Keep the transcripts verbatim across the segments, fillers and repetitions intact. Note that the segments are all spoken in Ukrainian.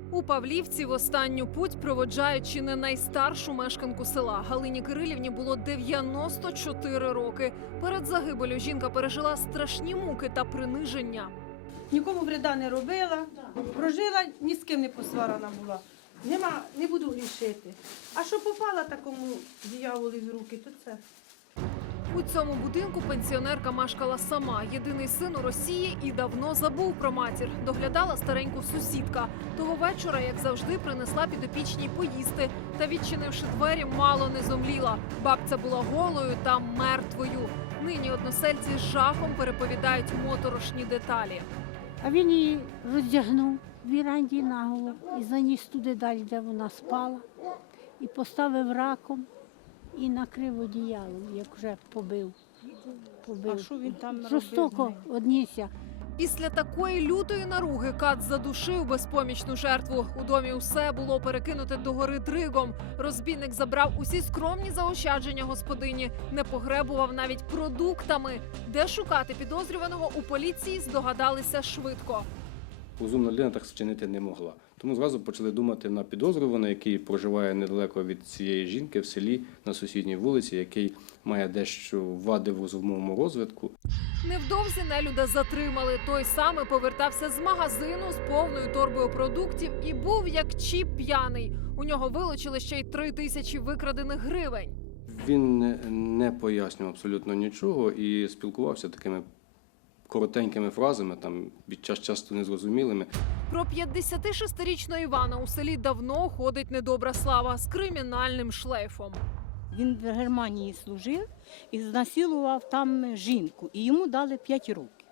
У Павлівці в останню путь проводжають чи не найстаршу мешканку села. Галині Кирилівні було дев'яносто чотири роки. Перед загибелю жінка пережила страшні муки та приниження. Нікому вреда не робила, прожила, ні з ким не посварена була. Нема, не буду грішити. А що попала такому дияволі в руки, то це. У цьому будинку пенсіонерка мешкала сама. Єдиний син у Росії і давно забув про матір. Доглядала стареньку сусідка. Того вечора, як завжди, принесла підопічній поїсти. Та, відчинивши двері, мало не зомліла. Бабця була голою та мертвою. Нині односельці з жахом переповідають моторошні деталі. А він її роздягнув в віранді наголо і заніс туди далі, де вона спала, і поставив раком і накрив одіялом, як вже побив. побив. А що він там робив? Жорстоко однісся. Після такої лютої наруги кат задушив безпомічну жертву. У домі усе було перекинуте догори дригом. Розбійник забрав усі скромні заощадження господині, не погребував навіть продуктами. Де шукати підозрюваного у поліції, здогадалися швидко. Розумна людина так вчинити не могла. Тому зразу почали думати на підозрюваного, який проживає недалеко від цієї жінки в селі на сусідній вулиці, який має дещо вади в розумовому розвитку. Невдовзі нелюда затримали. Той саме повертався з магазину з повною торбою продуктів і був як чіп п'яний. У нього вилучили ще й три тисячі викрадених гривень. Він не- не пояснював абсолютно нічого і спілкувався такими коротенькими фразами, там, під час часто незрозумілими. Про п'ятдесятишестирічного Івана у селі давно ходить недобра слава з кримінальним шлейфом. Він в Германії служив і знасилував там жінку, і йому дали п'ять років.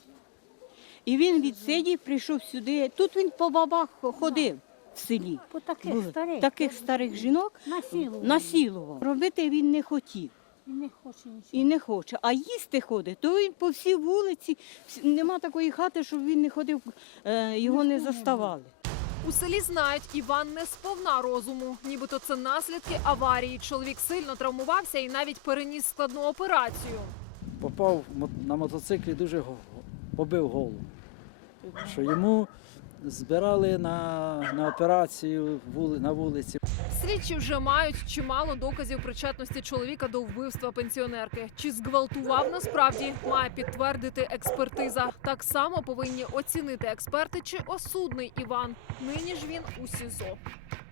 І він відсидів, прийшов сюди. Тут він по бабах ходив в селі. По таких Були. старих. Таких старих жінок Насилував. насилував. Робити він не хотів І не хоче нічого. і не хоче. А їсти ходить, то він по всій вулиці, всі- нема такої хати, щоб він не ходив, е, його не заставали. У селі знають, Іван не сповна розуму. Нібито це наслідки аварії. Чоловік сильно травмувався і навіть переніс складну операцію. Попав мо- на мотоциклі, дуже го- побив голову. Що йому збирали на, на операцію вули- на вулиці. Слідчі вже мають чимало доказів причетності чоловіка до вбивства пенсіонерки. Чи зґвалтував насправді, має підтвердити експертиза. Так само повинні оцінити експерти, чи осудний Іван. Нині ж він у СІЗО.